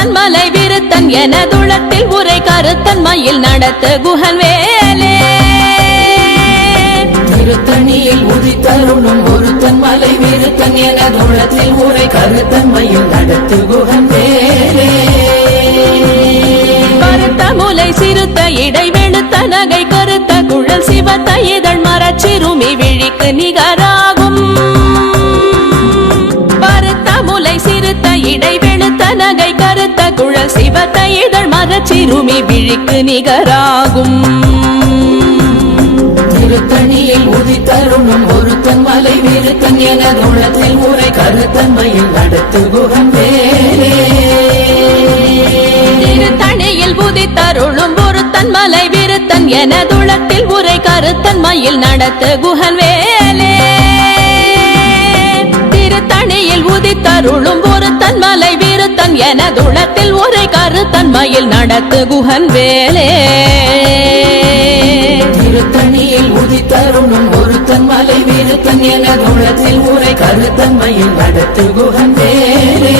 ஒருத்தன் மலை விருத்தன் என துளத்தில் உரை கருத்தன் மயில் நடத்து குகன் வேலே திருத்தணியில் உதித்தருளும் ஒருத்தன் மலை விருத்தன் என துளத்தில் உரை கருத்தன் மயில் நடத்து குகன் வேலே கருத்த முலை சிறுத்த இடை வெளுத்த நகை கருத்த குழல் சிவத்த இதழ் மரச்சிறுமி விழிக்கு நிகராகும் பருத்த முலை சிறுத்த இடை வெளுத்த நகை கருத்த குழல் சிவத்த இதழ் மரச்சிறுமி விழிக்கு நிகராகும் திருத்தணியில் உதித்தருளும் ஒருத்தன் மலை விருத்தன் என துளத்தில் உரை கருத்தன் மயில் நடத்து குகன் வேலே திருத்தணியில் உதித்தருளும் ஒருத்தன் மலை விருத்தன் என துளத்தில் உரை கருத்தன் மயில் நடத்து குகன் வேலே திருத்தணியில் உதித்தருளும் ஒருத்தன் மலை விருத்தன் என துளத்தில் உரை கருத்தன் மயில் நடத்து குகன் வேலே திருத்தணியில் உதித்தருளும் ஒருத்தன் மலை விருத்தன் என துளத்தில் உரை கருத்தன் மயில் நடத்து குகன் வேலே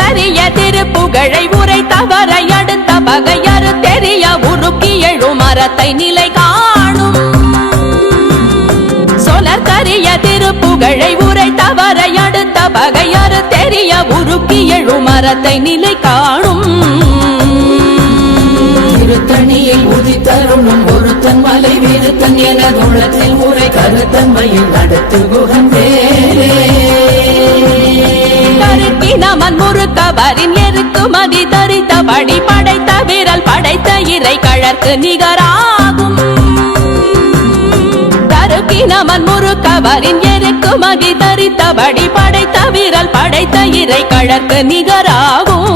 கரிய திருப்புகழை உரை தவறை அடுத்த பகையறு தெரிய உருக்கி எழும் மரத்தை நிலை காணும் சொலற்கரிய திருப்புகழை உரை தவறை அடுத்த பகையறு தெரிய உருக்கி எழும் மரத்தை நிலை காணும் திருத்தணியில் உதித்தருளும் ஒருத்தன் மலை விருத்தன் என துளத்தில் உரை கருத்தன் மயில் நடத்து குகன் வேலே நமன் முறுக்கவரின் எருக்கு மதி தரித்த படி படைத்த விரல் படைத்த இறை கழற்கு நிகராகும் தருக்கி நமன் முறுக்கவரின் எருக்கு மதி தரித்த படி படைத்த விரல் படைத்த இறை கழற்கு நிகராகும்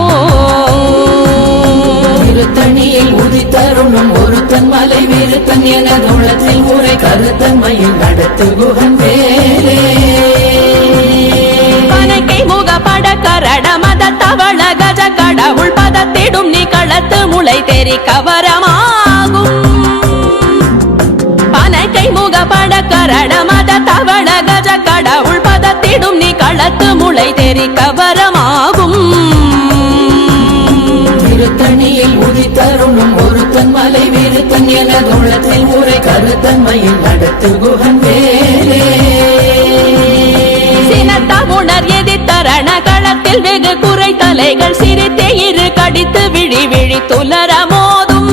திருத்தணியில் உதித்தருளும் ஒருத்தன் மலை விருத்தன் என துளத்தில் உரை கருத்தன் மயில் நடத்து குகன் வேலே பனைக்கை முக பட கரட மத தவள கஜ கடவுள் பதத்திடும் நீ களத்து முளை தெரி கவரமாகும் பனைக்கை முக பட கரட மத தவள கஜ கடவுள் பதத்திடும் நீ களத்து முளை தெரி கவரமாகும் திருத்தணியில் உதித்தருளும் ஒருத்தன் மலை விருத்தன் என துளத்தில் உரை கருத்தன் மயில் நடத்து குகன் வேலே சினத்தமுணர் எதிர்த்தரண களத்தில் வெகு குறை தலைகள் சிரித்தே இரு கடித்து விழி விழி துலர மோதும்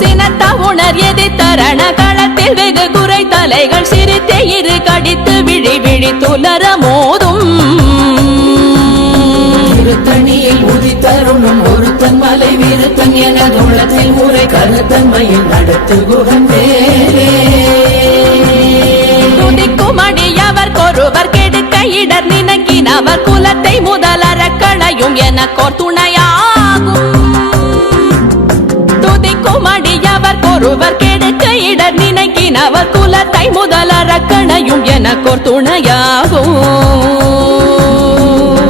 சினத்தமுணர் எதிர்த்தரண களத்தில் வெகு குறை தலைகள் சிரித்தே இரு கடித்து விழி விழி துலர மோதும் திருத்தணியில் உதித்தருளும் ஒருத்தன் மலை விருத்தன் என துளத்தில் உரை கருத்தன் மயில் நடத்து குகன் வேலே துதிக்கும் அடியவர் கொருவர் கெடுக்க இடர் நினைக்கினவர் குலத்தை முதலற களையும் எனக்கோர் துணையாகும் துதிக்கும் அடியவர் கொருவர் கெடுக்க இடர் நினைக்கினவர் குலத்தை முதலற களையும் எனக்கோர் துணையாகும்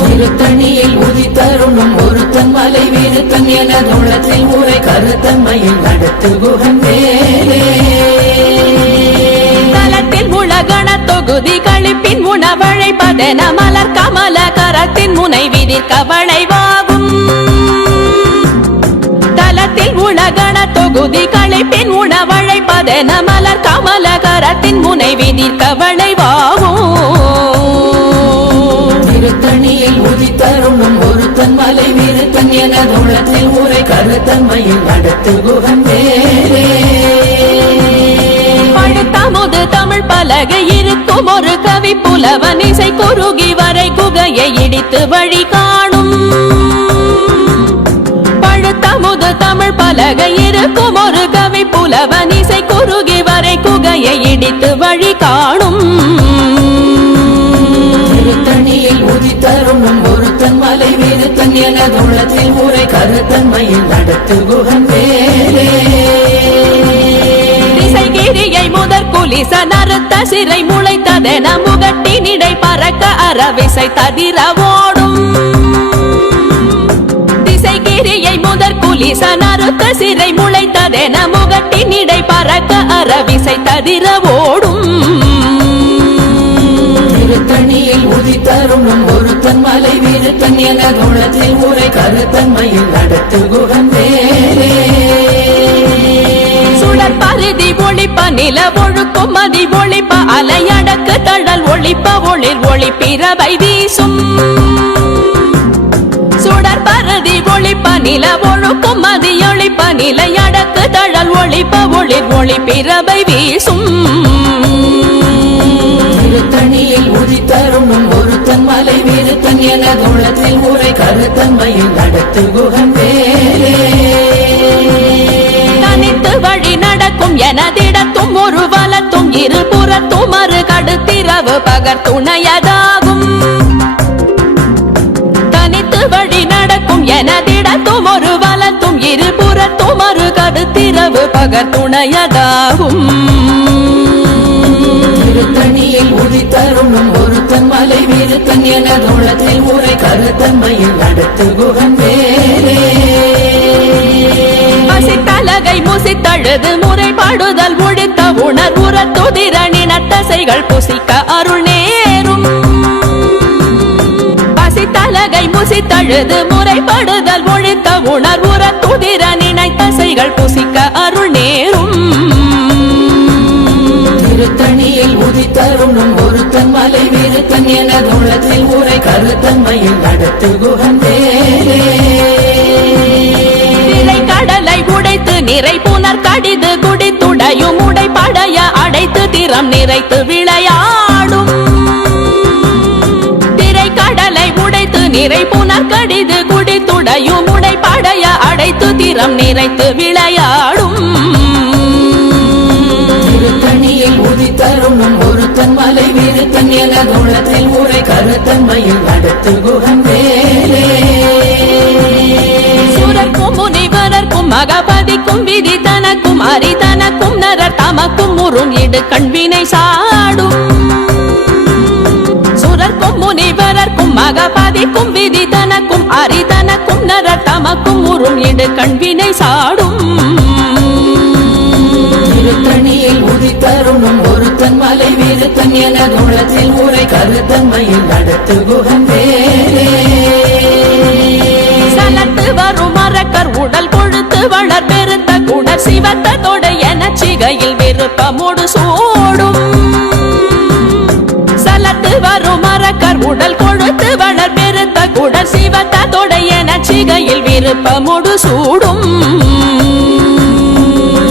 திருத்தணியில் உதித்தருளும் ஒருத்தன் மலை விருத்தன் என துளத்தில் உரை கருத்தன் மயில் நடத்து குகன் வேலே தலத்தில் உலகண தொகுதி கழிப்பின் உணவழைப்பதென மலர் கமல கரத்தின் முனை விதிர் கவளைவாகும் தலத்தில் உலகண தொகுதி கழிப்பின் உணவழைப்பதென மலர் கமல கரத்தின் முனை விதிர் கவளைவாகும் திருத்தணியில் உதித்தருளும் ஒருத்தன் மலை விருத்தன் என துளத்தில் உரை கருத்தன் மயில் நடத்து குகன் வேலே பழுத்தமுது தமிழ் பலகை இருக்கும் ஒரு கவி புலவன் இசை குறுகி வரை குகையை இடித்து வழி காணும் பழுத்தமுது தமிழ் பலகை இருக்கும் ஒரு கவி புலவன் இசை குறுகி வரை குகையை இடித்து வழி காணும் திருத்தணியில் உதித்தருளும் ஒருத்தன் மலை விருத்தன் என துளத்தில் உரை கருத்தன் மயில் நடத்து குகன் வேலே திசைகிரியை முதற் குலிச நறுத்த சிறை முளைத்ததென முகட்டினிடை பறக்க அறவிசை ததிர ஓடும் திசைகிரியை முதற் குலிச நறுத்த சிறை முளைத்ததென முகட்டினிடை பறக்க அறவிசை ததிர ஓடும் திருத்தணியில் உதித்தருணும் ஒருத்தன் மலை விருத்தன் எனது உள்ளத்தில் உரை கருத்தன்மையில் நடத்து குகன் வேலே சுடர் பருதி ஒளிப்ப நில ஒழுக்கும் மதி ஒளிப்ப அலையடக்கு தழல் ஒளிப்ப ஒளிர் ஒளிப்பிரவை வீசும் சுடர் பருதி ஒளிப்ப நில ஒழுக்கும் மதி ஒளிப்ப நிலையடக்கு தழல் ஒளிப்ப ஒளிர் ஒளிப்பிரவை வீசும் திருத்தணியில் உதித்தருணும் ஒருத்தன் மலை விருத்தன் எனது உள்ளத்தில் உரை கருத்தன்மையில் நடத்து குகன் வேலே தனித்து வழி நடக்கும் எனதிடத்தும் ஒரு வலத்தும் இருபுறத்தும் மறு கடுத்திரவு பகர் துணையதாகும் தனித்து வழி நடக்கும் எனதிடத்தும் ஒரு வலத்தும் இருபுறத்தும் மறு கடுத்திரவு பகர் துணையதாகும் திருத்தணியில் உதித்தருணும் ஒருத்தன் மலை விருத்தன் எனது உள்ளத்தில் உரை கருத்தன்மையில் நடத்து குகன் வேலே பசித்தலகை முசித்தழுது முறைப்பாடுதல் ஒழித்த உணர்வுற துதிரணின தசைகள் புசிக்க அருள் நேரும் பசித்தலகை முசித்தழுது முறைப்படுதல் ஒழித்த உணர்வுற துதிரணின தசைகள் புசிக்க அருள் நேரும் திருத்தணியில் உதித்தருணும் ஒருத்தன் மலை விருத்தன் எனது உள்ளத்தில் உரை கருத்தன்மையில் நடத்து குகன் வேலே கடலை உடைத்து நிறை புனர் கடிது குடித்துடையும் உடைப்படைய அடைத்து திறம் நிறைத்து விளையாடும் திரை கடலை உடைத்து நிறை புனர் கடிது குடித்துடையும் உடைப்படைய அடைத்து திறம் நிறைத்து விளையாடும் திருத்தணியில் உதித்தருணும் ஒருத்தன் மலை விருத்தன் எனது உள்ளத்தில் உரை கருத்தன்மையில் நடத்து குகன் வேலே சுரர்க்கும் முனிவரர்க்கும் மகபதிக்கும் விதி தனக்கும் அரிதனக்கும் நரர் தமக்கும் முறும் இடு கண்வினை சாடும் சுரர்க்கும் முனிவரர்க்கும் மகபதிக்கும் விதி தனக்கும் அரிதனக்கும் நரர் தமக்கும் முறும் இடு கண்வினை சாடும் திருத்தணியில் உதித்தருணும் ஒருத்தன் மலை விருத்தன் எனது உள்ளத்தில் உரை கருத்தன்மையில் நடத்து குகன் வேலே சலத்து வரும் மரக்கர் உடல் கொழுத்து வளர் பெருத்த குடர் சிவத்த தொடை என சிகையில் விருப்பமோடு சூடும் சலத்து வரும் மரக்கர் உடல் கொழுத்து வளர் பெருத்த குடர் சிவத்த தொடை என சிகையில் விருப்பமோடு சூடும்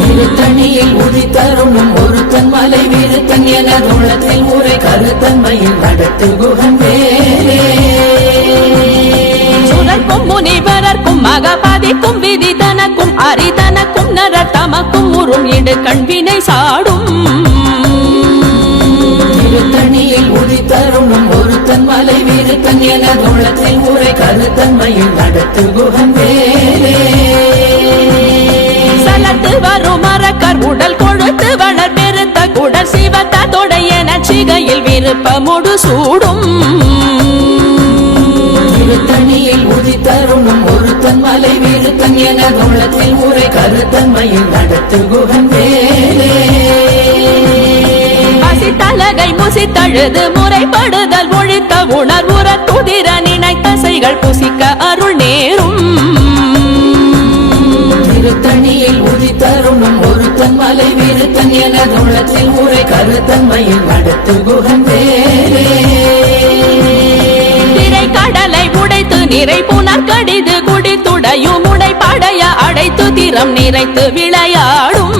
திருத்தணியில் உதித்தருணும் ஒருத்தன் மலை விருத்தன் எனது உள்ளத்தில் உரை கருத்தன்மையில் நடத்து குகன் வேலே சுரர்க்கும் முனிவரர்க்கும் மகபதிக்கும் விதி தனக்கும் அரிதனக்கும் நரர் தமக்கும் உறும் இடு கண்வினை சாடும் திருத்தணியில் உதித்தருணும் ஒருத்தன் மலை விருத்தன் எனது உள்ளத்தில் உரை கருத்தன்மையில் நடத்து குகன் வேலே சலத்து வரும் மரக்கர் உடல் கொழுத்து வளர் பெருத்த குடர் சிவத்த தொடை என சிகையில் விருப்பமோடு சூடும் திருத்தணியில் உதித்தருணும் ஒருத்தன் மலை விருத்தன் எனது உள்ளத்தில் உரை கருத்தன்மையில் நடத்து குகன் வேலே பசித்தலகை முசித்தழுது முறைப்படுதல் ஒழித்த உணர்வுற துதிர நினைத்தசைகள் புசிக்க அருள் நேரும் திருத்தணியில் உதித்தருணும் ஒருத்தன் மலை விருத்தன் எனது உள்ளத்தில் உரை கருத்தன்மையில் நடத்து குகன் வேலே திரை கடலை உடைத்து நிறை புனர் கடிது குடித்துடையும் உடைப்படைய அடைத்து திறம் நிறைத்து விளையாடும்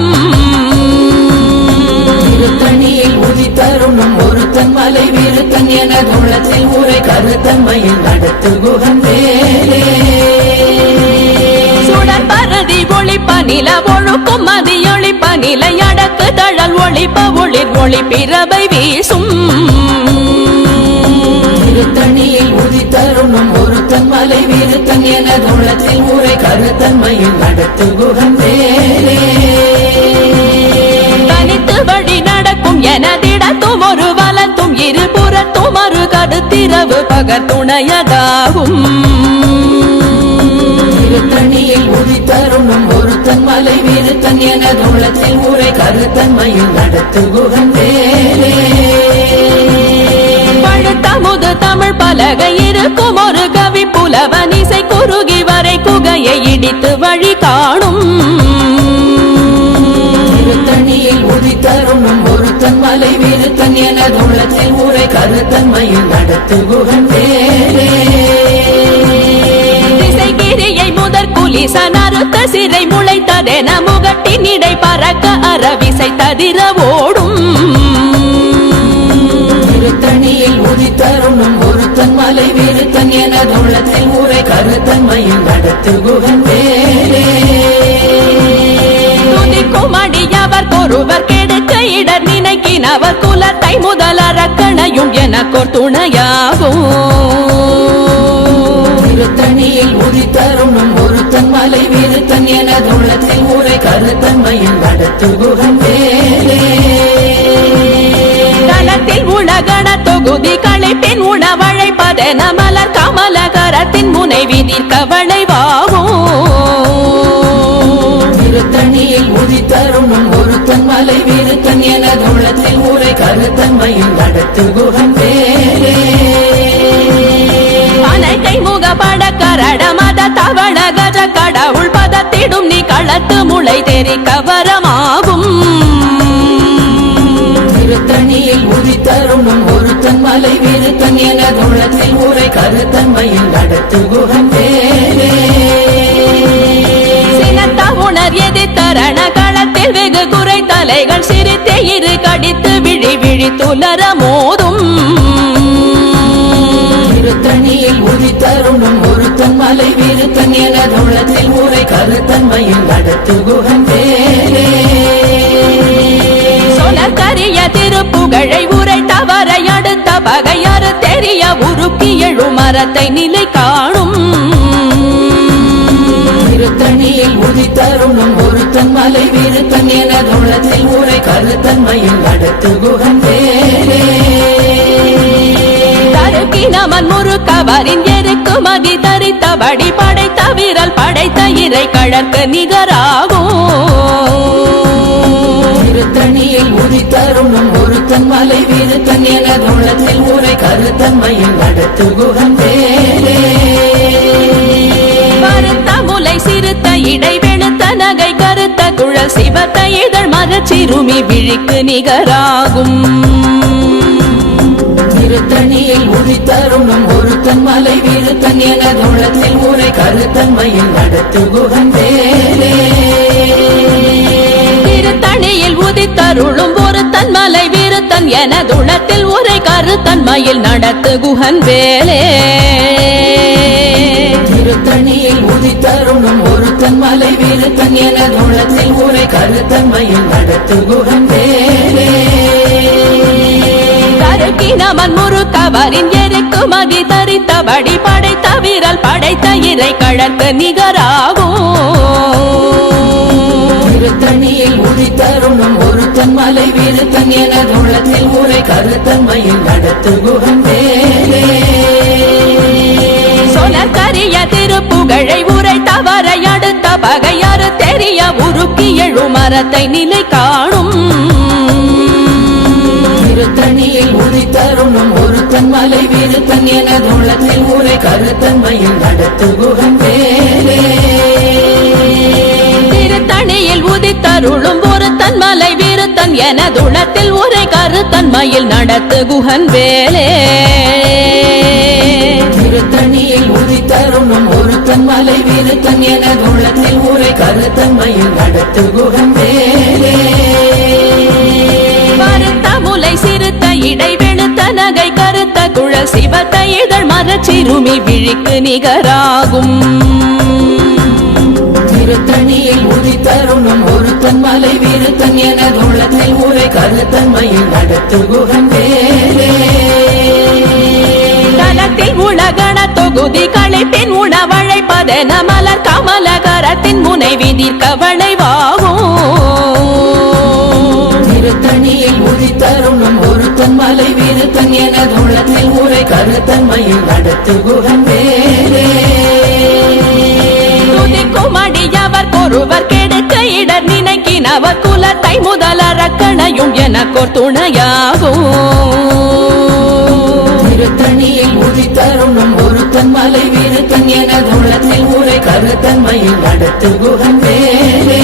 திருத்தணியில் உதித்தருணும் ஒருத்தன் மலை விருத்தன் எனது உள்ளத்தில் உரை கருத்தன்மையில் நடத்து குகன் வேலே சுடர் பருதி ஒளிப்ப நில ஒழுக்கும் மதி ஒளிப்ப நிலையடக்கு தழல் ஒளிப்ப ஒளிர் ஒளிப்பிரவை வீசும் திருத்தணியில் உதித்தருணும் ஒருத்தன் மலை விருத்தன் எனது உள்ளத்தில் உரை கருத்தன்மையில் நடத்து குகன் வேலே தனித்து வழி நடக்கும் எனதிடத்தும் ஒரு வலத்தும் இருபுறத்தும் மறு கடுத்திரவு பகர் துணையதாகும் திருத்தணியில் உதித்தருணும் ஒருத்தன் மலை விருத்தன் எனது உள்ளத்தில் உரை கருத்தன்மையில் நடத்து குகன் வேலே பழுத்த அமுது தமிழ் பலகை இருக்கும் ஒரு கவி புலவன் இசை குறுகி வரை குகையை இடித்து வழி காணும் திருத்தணியில் உதித்தருணும் ஒருத்தன் மலை விருத்தன் எனது உள்ளத்தில் உரை கருத்தன்மையில் நடத்து குகன் வேலே திசைகிரியை முதற் குலிசன் அறுத்த சிறை முளைத்ததென முகட்டின் இடை பறக்க அறவிசை ததிர ஓடும் திருத்தணியில் உதித்தருணும் ஒருத்தன் மலை விருத்தன் எனது உள்ளத்தில் உரை கருத்தன்மையில் நடத்து குகன் வேலே துதிக்குமடியவர் ஒருவர் கெடுக்க இடர் நினைக்கினவர் குலத்தை முதல் அரக்கணையும் எனக்கோர் துணையாகும் திருத்தணியில் உதித்தருணும் ஒருத்தன் மலை விருத்தன் எனது உள்ளத்தில் உரை கருத்தன்மையில் நடத்து குகன் வேலே தலத்தில் உலகண தொகுதி களைப்பின் உணவழைப்பதென மலர் கமலகரத்தின் முனை விதிர்க்க வளைவாகும் திருத்தணியில் உதித்தருணும் ஒருத்தன் மலை விருத்தன் எனது உள்ளத்தில் உரை கருத்தன்மையில் நடத்து குகன் வேலே அனைக்கை முகப்பட கரட மத தவள கஜ கடவுள் பதத்திடும் நீ களத்து முளை தெரிக்க வரமாகும் திருத்தணியில் உதித்தருணும் ஒருத்தன் மலை விருத்தன் எனது உள்ளத்தில் உரை கருத்தன்மையில் நடத்து குகன் வேலே சினத்த உணர் எதிர்த்தரண களத்தில் வெகு குறை தலைகள் சிரித்தே இரு கடித்து விழி விழி துலர மோதும் திருத்தணியில் உதித்தருணும் ஒருத்தன் மலை விருத்தன் எனது உள்ளத்தில் உரை கருத்தன்மையில் நடத்து குகன் வேலே சொலக்கரிய திருப்புகழை உரை தவறை அடுத்த பகையறு தெரிய உருக்கி எழு மரத்தை நிலை காணும் திருத்தணியில் உதித்தருணும் ஒருத்தன் மலை விருத்தன் எனது உள்ளத்தில் உரை கருத்தன்மையில் நடத்து குகன் வேலே தருக்கினவன் முறுக்கவரின் எருக்கு மதி தரித்தபடி படைத்த வீரல் படைத்த இறை கழற்கு நிகராகும் திருத்தணியில் உதித்தருணும் ஒருத்தன் மலை விருத்தன் எனது உள்ளத்தில் உரை கருத்தன்மையில் நடத்து குகன் வேலே கருத்த முலை சிறுத்த இடை வெளுத்த நகை கருத்த குழல் சிவத்த இதழ் மரச்சிறுமி விழிக்கு நிகராகும் திருத்தணியில் உதித்தருணும் ஒருத்தன் மலை விருத்தன் எனது உள்ளத்தில் உரை கருத்தன்மையில் நடத்து குகன் வேலே திருத்தணியில் உதித்தருளும் ஒருத்தன் மலை விருத்தன் எனதுளத்தில் உரை கருத்தன்மையில் நடத்து குகன் வேலே திருத்தணியில் உதித்தருணும் ஒருத்தன் மலை விருத்தன் எனது உள்ளத்தில் உரை கருத்தன்மையில் நடத்து குகன் வேலே கருக்கினவன் முறுக்கவரின் எருக்கு மதி தரித்தபடி படைத்த வீரல் படைத்த இறை கழற்கு நிகராகும் திருத்தணியில் உதித்தருணும் ஒருத்தன் மலை விருத்தன் எனது உள்ளத்தில் உரை கருத்தன்மையில் நடத்து குகன் வேலே சொலக்கரிய திருப்புகழை உரை தவறை அடுத்த பகையறு தெரிய உருக்கி எழு மரத்தை நிலை காணும் திருத்தணியில் உதித்தருணும் ஒருத்தன் மலை விருத்தன் எனது உள்ளத்தில் உரை கருத்தன்மையில் நடத்து குகன் வேலே திருத்தணியில் உதித்தருளும் ஒருத்தன் மலை விருத்தன் எனதுளத்தில் உரை கருத்தன்மையில் நடத்து குகன் வேலே திருத்தணியில் உதித்தருணும் ஒருத்தன் மலை விருத்தன் எனது உள்ளத்தில் உரை கருத்தன்மையில் நடத்து குகன் வேலே கருத்த முலை சிறுத்த இடை வெளுத்த நகை கருத்த குழல் சிவத்த இதழ் மரச்சிறுமி விழிக்கு நிகராகும் திருத்தணியில் உதித்தருணும் ஒருத்தன் மலை விருத்தன் எனது உள்ளத்தில் உரை கருத்தன்மையில் நடத்து குகன் வேலே தலத்தில் உலகண தொகுதி களைப்பின் உணவழைப்பதென மலர் கமலகரத்தின் முனை விதிர்க்க வளைவாகும் திருத்தணியில் உதித்தருணும் ஒருத்தன் மலை விருத்தன் எனது உள்ளத்தில் உரை கருத்தன்மையில் நடத்து குகன் வேலே துதிக்குமடியவர் ஒருவர் கெடுக்க இடர் நினைக்கினவர் குலத்தை முதல் அரக்கணையும் எனக்கோர் துணையாகும் திருத்தணியில் உதித்தருணும் ஒருத்தன் மலை விருத்தன் எனதுள்ளத்தில் ஊரை கருத்தன்மையில் நடத்து குகன் வேலே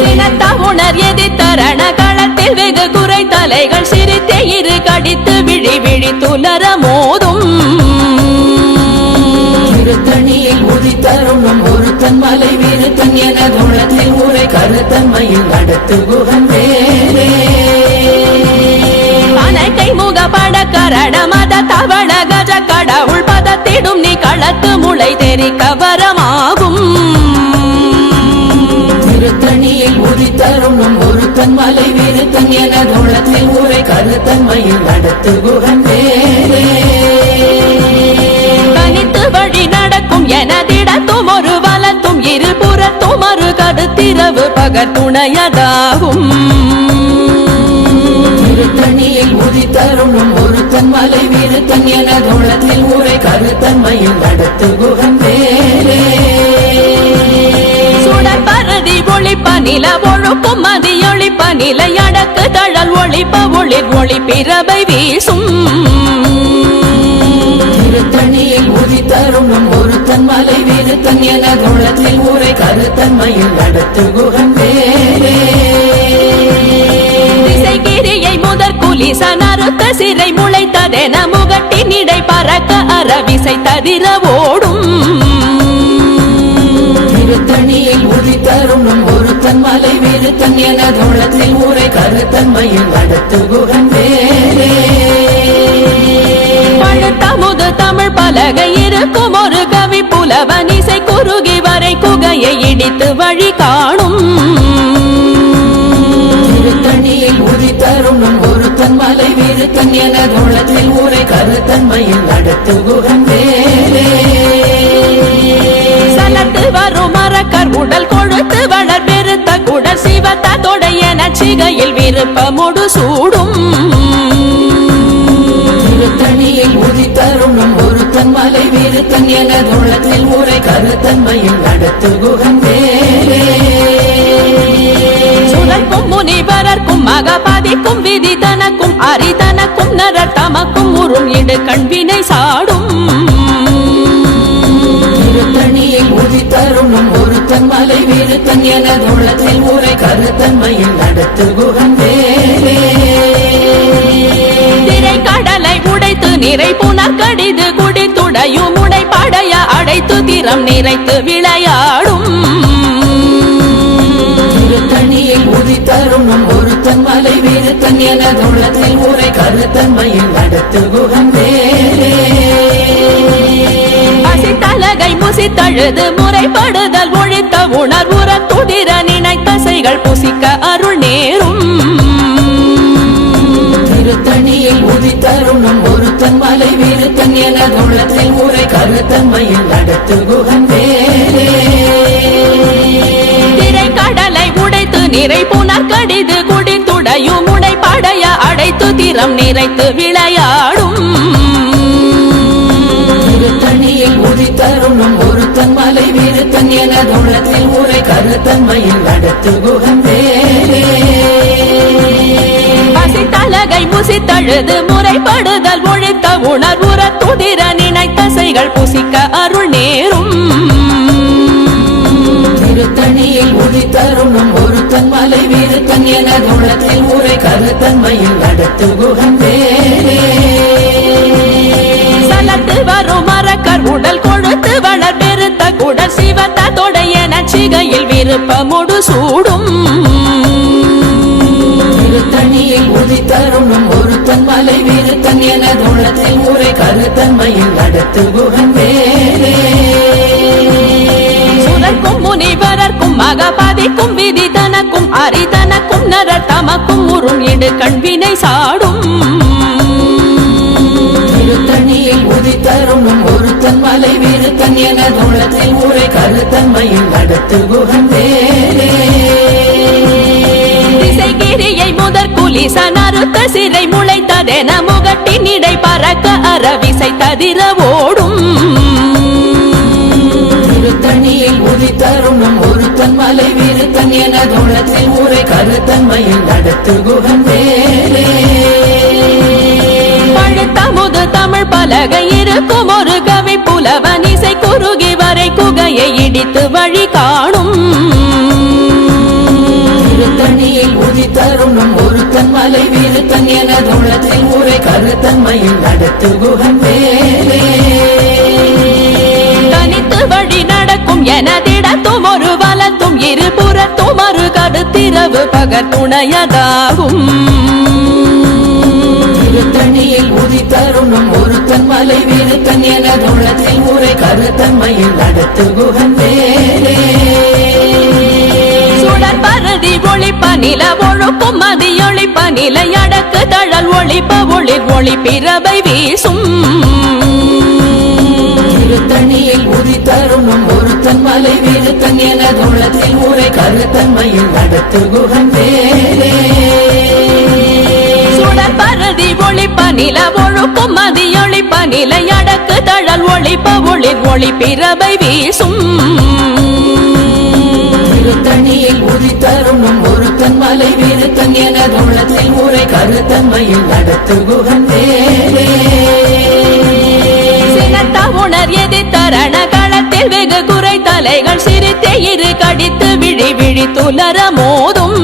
சினத்தவுணர் எதிர்த்தரண களத்தில் வெகு குறை தலைகள் சிரித்தே இரு கடித்து விழி விழி துலர மோதும் திருத்தணியில் உதித்தருணும் ஒருத்தன் மலை விருத்தன் எனதுள்ளத்தில் ஊரை கருத்தன்மையில் நடத்து குகன் வேலே கை முகப்பட கரட மத தவள கஜ கடவுள் பதத்திடும் நீ களத்து முளை தெரி கவரமாகும் திருத்தணியில் உதித்தருணும் ஒருத்தன் மலை விருத்தன் எனதுள்ளத்தில் ஊரை கருத்தன்மையில் நடத்து குகன் வேலே கனித்து வழி நடக்கும் எனதிடத்தும் ஒரு வலத்தும் இருபுறத்தும் ஒரு கருத்திரவு பகத்துணையதாகும் திருத்தணியில் உதித்தருணும் ஒருத்தன் மலை விருத்தன் எனதுள்ளத்தில் ஊரை கருத்தன்மையில் நடத்து குகன் வேலே சுடற்பரதி ஒளிப்ப நில ஒழுக்கும் மதியொளிப்ப நிலை அடக்கு தழல் ஒளிப்ப ஒளிர் ஒளி பிறவை வீசும் திருத்தணியில் உதித்தருணும் ஒருத்தன் மலை விருத்தன் எனதுள்ளத்தில் ஊரை கருத்தன்மையில் நடத்து குகன் வேலே திசைகிரியை முதற் குலிசன் அறுத்த சிறை முளைத்ததென முகட்டின் இடை பறக்க அறவிசை ததிர ஓடும் திருத்தணியில் உதித்தருணும் ஒருத்தன் மலை விருத்தன் எனதுள்ளத்தில் ஊரை கருத்தன்மையில் நடத்து குகன் வேலே பழுத்தமுது தமிழ் பலகை இருக்கும் ஒரு கவி புலவன் இசை குறுகி வரை குகையை இடித்து வழி காணும் திருத்தணியில் உதித்தருணும் ஒருத்தன் மலை விருத்தன் எனதுள்ளத்தில் ஊரை கருத்தன்மையில் நடத்து குகன் வேலே சலத்து வரும் மரக்கர் உடல் கொழுத்து வளர் பெருத்த குடல் சிவத்த தொடைய நச்சிகையில் விருப்பமுடு சூடும் திருத்தணியில் உதித்தருணும் ஒருத்தன் மலை விருத்தன் எனதுள்ளத்தில் ஊரை கருத்தன்மையில் நடத்து குகன் வேலே சுழற்கும் முனிவரர்க்கும் மகபதிக்கும் விதி தனக்கும் அரிதனக்கும் நரர் தமக்கும் உறும் இடு கண்வினை சாடும் திருத்தணியில் உதித்தருணும் ஒருத்தன் மலை விருத்தன் எனதுள்ளத்தில் ஊரை கருத்தன்மையில் நடத்து குகன் வேலே திரை கடலை உடைத்து நிறை புனர் கடிது குடித்துடையும் உடை படைய அடைத்து திறம் நிறைத்து விளையாடும் திருத்தணியில் உதித்தருணும் ஒருத்தன் மலை விருத்தன் எனதுள்ளத்தில் ஊரை கருத்தன்மையில் நடத்து குகன் வேலே பசித்தலகை முசித்தழுது முறைப்படுதல் ஒழித்த உணர்வுற துதிர நினைத்தசைகள் புசிக்க அருள் நேரும் திருத்தணியில் உதித்தருணும் ஒருத்தன் மலை விருத்தன் எனதுள்ளத்தில் ஊரை கருத்தன்மையில் நடத்து குகன் வேலே திரை கடலை உடைத்து நிறை புனர் கடிது குடித்துடையும் உடை படைய அடைத்து திறம் நிறைத்து விளையாடும் திருத்தணியில் உதித்தருணும் ஒருத்தன் மலை விருத்தன் எனதுள்ளத்தில் ஊரை கருத்தன்மையில் நடத்து குகன் வேலே பசித்தலகை முசித்தழுது முறைப்படுதல் ஒழித்த உணர்வுற துதிர நினைத்தசைகள் புசிக்க அருள் நேரும் திருத்தணியில் உதித்தருணும் ஒருத்தன் மலை விருத்தன் எனதுள்ளத்தில் ஊரை கருத்தன்மையில் நடத்து குகன் வேலே சலத்து வரும் மரக்கர் உடல் கொழுத்து வளர் பெருத்த குடல் சிவத்த தொடைய நச்சிகையில் விருப்பமுடு சூடும் திருத்தணியில் உதித்தருணும் ஒருத்தன் மலை விருத்தன் எனதுள்ளத்தில் ஊரை கருத்தன்மையில் நடத்து குகன் வேலே சுழற்கும் முனிவரர்க்கும் மகபதிக்கும் விதி தனக்கும் அரிதனக்கும் நரர் தமக்கும் உறும் இடு கண்வினை சாடும் திருத்தணியில் உதித்தருணும் ஒருத்தன் மலை விருத்தன் எனதுள்ளத்தில் ஊரை கருத்தன்மையில் நடத்து குகன் வேலே திசைகிரியை முதற் குலிசன் அறுத்த சிறை முளைத்ததென முகட்டின் இடை பறக்க அறவிசை ததிர ஓடும் திருத்தணியில் உதித்தருணும் ஒருத்தன் மலை விருத்தன் எனதுள்ளத்தில் ஊரை கருத்தன்மையில் நடத்து குகன் வேலே பலகை இருக்கும் ஒரு கவி புலவன் இசை குறுகி வரை குகையை இடித்து வழி காணும் திருத்தணியில் உதித்தருணும் ஒருத்தன் மலை வீருத்தன் எனதுளத்தில் உரை கருத்தன்மையில் நடத்து குகன் வேலே தனித்து வழி நடக்கும் எனதிடத்தும் ஒரு வலத்தும் இருபுறத்தும் ஒரு கருத்திரவு பகர் துணையதாகும் திருத்தணியில் உதித்தருணும் ஒருத்தன் மலை வீருத்தன் எனதுளத்தில் உரை கருத்தன்மையில் நடத்து குகன் வேலே பரதி ஒளிப்ப நில ஒழுக்கும் மதியொளிப்ப நிலை அடக்கு தழல் ஒளிப்ப ஒளிர் ஒளி பிறவை வீசும் திருத்தணியில் உதித்தருணும் ஒருத்தன் மலை வீருத்தன் எனதுளத்தில் உரை கருத்தன்மையில் நடத்து குகன் வேலே சுடர் பரதி ஒளிப்ப நில ஒழுக்கும் மதியொளிப்ப நிலை அடக்கு தழல் ஒளிப்ப ஒளிர் ஒளி பிறவை வீசும் திருத்தணியில் உதித்தருணும் ஒருத்தன் மலை வீருத்தன் எனதுளத்தில் உரை கருத்தன்மையில் நடத்து குகன் வேலே சினத்த உணர் எதிர்த்தரண களத்தில் வெகு குறை தலைகள் சிரித்தே இரு கடித்து விழி விழி துலர மோதும்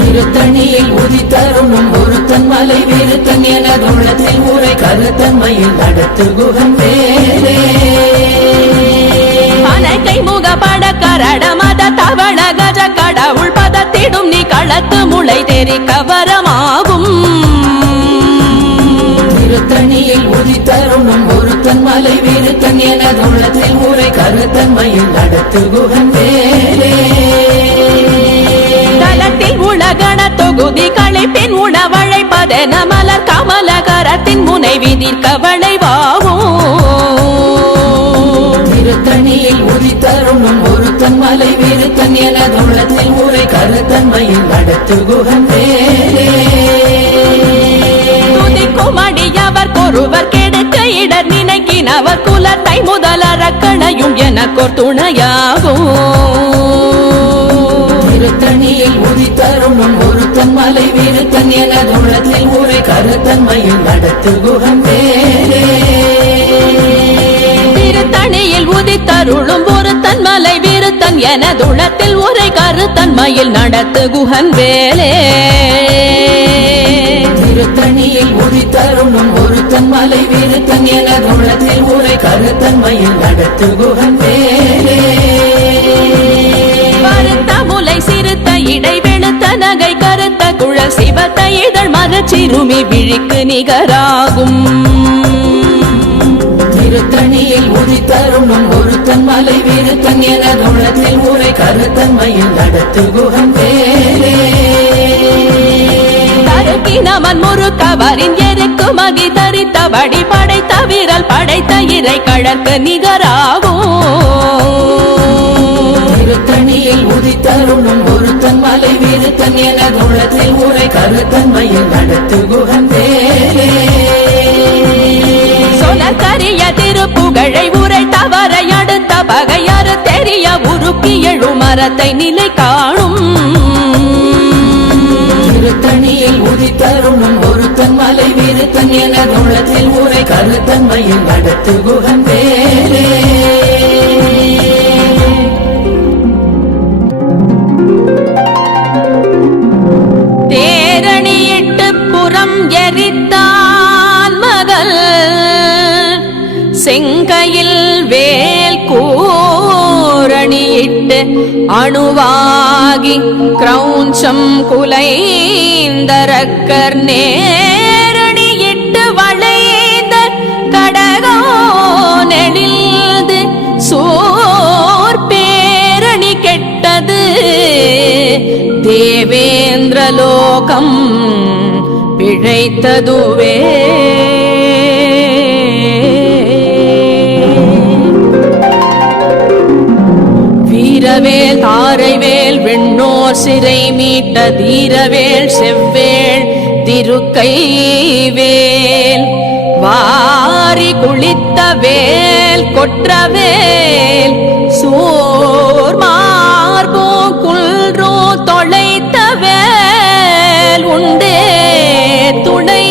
திருத்தணியில் உதித்தருணும் ஒருத்தன் மலை வீருத்தன் எனதுளத்தில் உரை கருத்தன்மையில் நடத்து குகன் வேலே கை முக பட கரட மத தவள கஜ கடவுள் பதத்திடும் நீ களத்து முளை தெரி கவரமாகும் திருத்தணியில் உதித்தருணும் ஒருத்தன் மலை வீருத்தன் எனதுளத்தில் உரை கருத்தன்மையில் நடத்து குகன் வேலே தலத்தில் உலகண தொகுதி களைப்பின் உணவழைப்பதென மலர் கமல கரத்தின் முனை விதிர் கவளைவாகும் திருத்தணியில் உதித்தருணும் ஒருத்தன் மலை வீருத்தன் எனதுளத்தில் உரை கருத்தன்மையில் நடத்து குகன் வேலே துதிக்கும் அடியவர் ஒருவர் கெடுக்க இடர் நினைக்கினவர் குலத்தை முதலறக்கணையும் எனக்கோர் துணையாகும் திருத்தணியில் உதித்தருணும் ஒருத்தன் மலை வீருத்தன் எனதுளத்தில் உரை கருத்தன்மையில் நடத்து குகன் வேலே திருத்தணியில் உதித்தருளும் ஒருத்தன் மலை வீருத்தன் எனதுளத்தில் உரை கருத்தன்மையில் நடத்து குகன் வேலே திருத்தணியில் உதித்தருணும் ஒருத்தன் மலை வீருத்தன் எனதுளத்தில் உரை கருத்தன்மையில் நடத்து குகன் வேலே கருத்த முலை சிறுத்த இடை வெளுத்த நகை கருத்த குழல் சிவத்த இதழ் மரச்சிறுமி விழிக்கு நிகராகும் திருத்தணியில் உதித்தருணும் ஒருத்தன் மலை வீருத்தன் எனதுளத்தில் உரை கருத்தன்மையில் நடத்து குகன் வேலே தருக்கினமன் முறுக்கவரின் எருக்கு மகி தரித்த வடி படைத்த விரல் படைத்த இறை கழற்கு நிகராகும் திருத்தணியில் உதித்தருணும் ஒருத்தன் மலை வீருத்தன் எனதுளத்தில் உரை கருத்தன்மையில் நடத்து குகன் வேலே சொலக்கரிய திருப்புகழை உரை தவறை அடுத்த பகையாறு தெரிய உருக்கி எழு மரத்தை நிலை காணும் திருத்தணியில் உதித்தருணும் ஒருத்தன் மலை வீருத்தன் எனதுளத்தில் உரை கருத்தன்மையில் நடத்து குகன் வேலே தேரணியிட்டு புறம் எரித்தான் மகள் செங்கையில் வேல் கூரணியிட்டு அணுவாகி கிரௌஞ்சம் குலைந்தரக்கர் நேரணியிட்டு வளைந்த கடகோ நெளிந்து சோர் பேரணி கெட்டது தேவேந்திரலோகம் பிழைத்ததுவே வீரவேல் தாரைவேல் விண்ணோர் சிறை மீட்ட தீரவேல் செவ்வேள் திருக்கைவேல் வாரி குளித்த வேல் கொற்றவேல் சோர் மார்போ குல்ரோ தொலைத்த வேல் உண்டே துணை